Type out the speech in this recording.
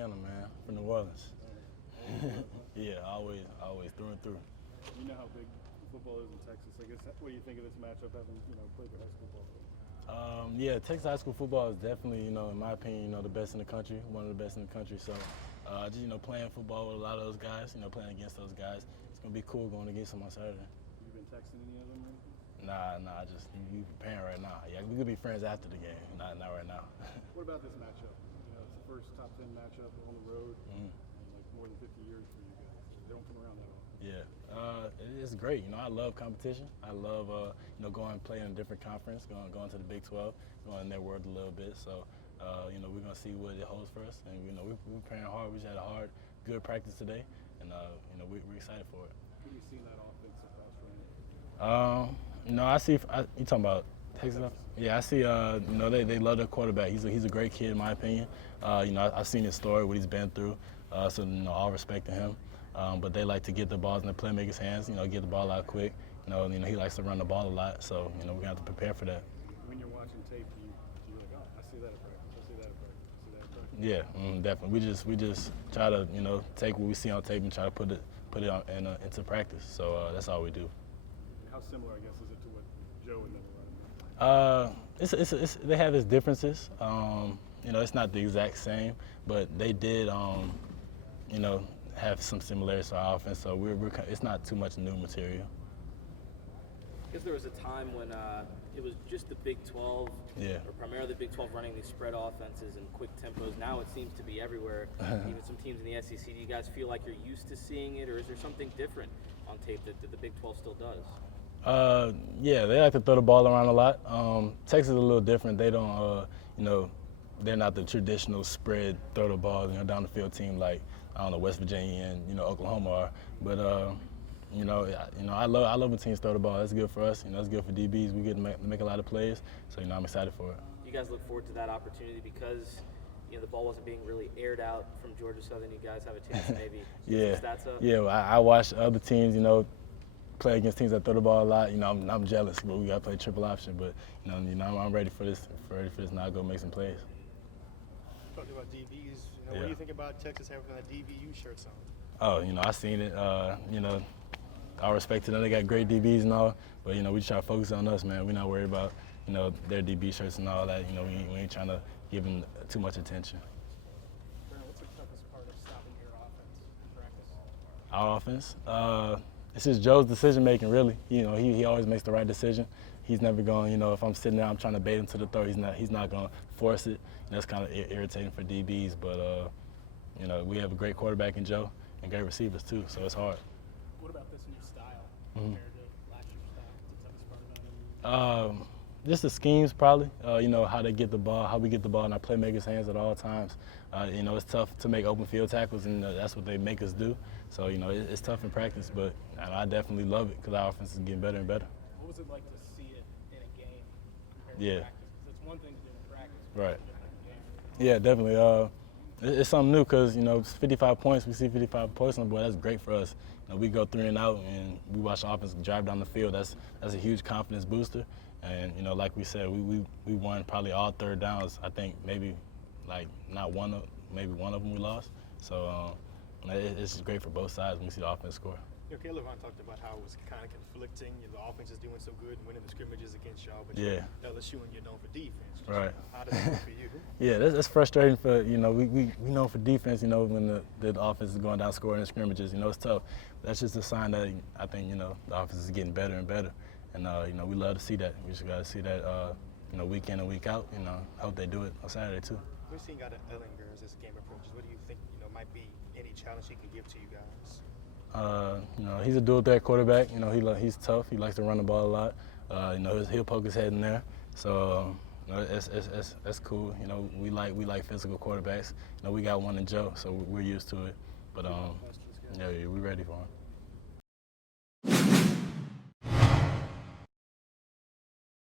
Louisiana, man, from New Orleans. Yeah, always, through and through. You know how big football is in Texas. I guess what do you think of this matchup, having played for high school football? Yeah, Texas high school football is definitely, in my opinion, the best in the country, one of the best in the country. So, just playing football with a lot of those guys, playing against those guys, it's gonna be cool going against them on Saturday. You been texting any of them or anything? Nah, just we preparing right now. Yeah, we could be friends after the game, not right now. What about this matchup? It's the first top 10 matchup on the road in like more than 50 years for you guys. They don't come around that often. Yeah, it's great. I love competition. I love going and playing in a different conference, going to the Big 12, going in their world a little bit. So we're gonna see what it holds for us, and we're preparing hard. We just had a good practice today, and we're excited for it. What do you see in that offensive pass running? I see. You talking about Texas? Yeah, I see. They love their quarterback. He's a great kid in my opinion. I've seen his story, what he's been through. So all respect to him. But they like to get the balls in the playmakers' hands. Get the ball out quick. He likes to run the ball a lot. So we have to prepare for that. When you're watching tape, do you like, oh, I see that at practice. I see that at practice. I see that at practice. Yeah, definitely. We just try to take what we see on tape and try to put it into practice. So that's all we do. How similar, I guess, is it to what Joe and them are running? They have its differences. It's not the exact same, but they did, have some similarities to our offense. So it's not too much new material. I guess there was a time when it was just the Big 12, or primarily the Big 12 running these spread offenses and quick tempos. Now it seems to be everywhere, even some teams in the SEC. Do you guys feel like you're used to seeing it, or is there something different on tape that the Big 12 still does? Yeah, they like to throw the ball around a lot. Texas is a little different. They don't, they're not the traditional spread throw the ball down the field team like West Virginia and Oklahoma are. But I love when teams throw the ball. That's good for us. It's good for DBs. We get to make a lot of plays. So I'm excited for it. You guys look forward to that opportunity because the ball wasn't being really aired out from Georgia Southern. You guys have a chance to maybe get some stats up. Yeah. I watch other teams. Play against teams that throw the ball a lot. I'm jealous, but we gotta play triple option. But I'm ready for this. Now I go make some plays. Talking about DBs, what do you think about Texas having the DBU shirts Oh, on? I seen it. All respect to them. They got great DBs and all, but we try to focus on us, man. We're not worried about their DB shirts and all that. We ain't trying to give them too much attention. What's the toughest part of stopping your offense in practice? Our offense. It's just Joe's decision making, really. He always makes the right decision. He's never going, if I'm sitting there, I'm trying to bait him to the throw. He's not going to force it. That's kind of irritating for DBs, but we have a great quarterback in Joe and great receivers too, so it's hard. What about this new style compared to last year's style? What's the toughest part about it? Just the schemes, probably. How they get the ball, how we get the ball in our playmakers' hands at all times. It's tough to make open field tackles, and that's what they make us do. So, it's tough in practice, but I definitely love it because our offense is getting better and better. What was it like to see it in a game compared to practice? Because it's one thing to do in practice, but Right. it's different in a game. Yeah, definitely. It's something new because, it's 55 points. We see 55 points on the board. That's great for us. We go 3 and out, and we watch the offense drive down the field. That's a huge confidence booster. And, like we said, we won probably all third downs. I think maybe maybe one of them we lost. So it's great for both sides when we see the offense score. Caleb talked about how it was kind of conflicting. The offense is doing so good and winning the scrimmages against y'all, but LSU and you're known for defense. Right. How does that work for you? Yeah, that's frustrating for, we know for defense, when the offense is going down scoring in scrimmages, it's tough. That's just a sign that I think, the offense is getting better and better. And, we love to see that. We just got to see that, week in and week out. I hope they do it on Saturday too. We're seeing out of Ellinger as this game approaches. What do you think, might be any challenge he can give to you guys? He's a dual threat quarterback. He's tough. He likes to run the ball a lot. He'll poke his head in there. So it's cool. We like physical quarterbacks. We got one in Joe, so we're used to it. But we're ready for him.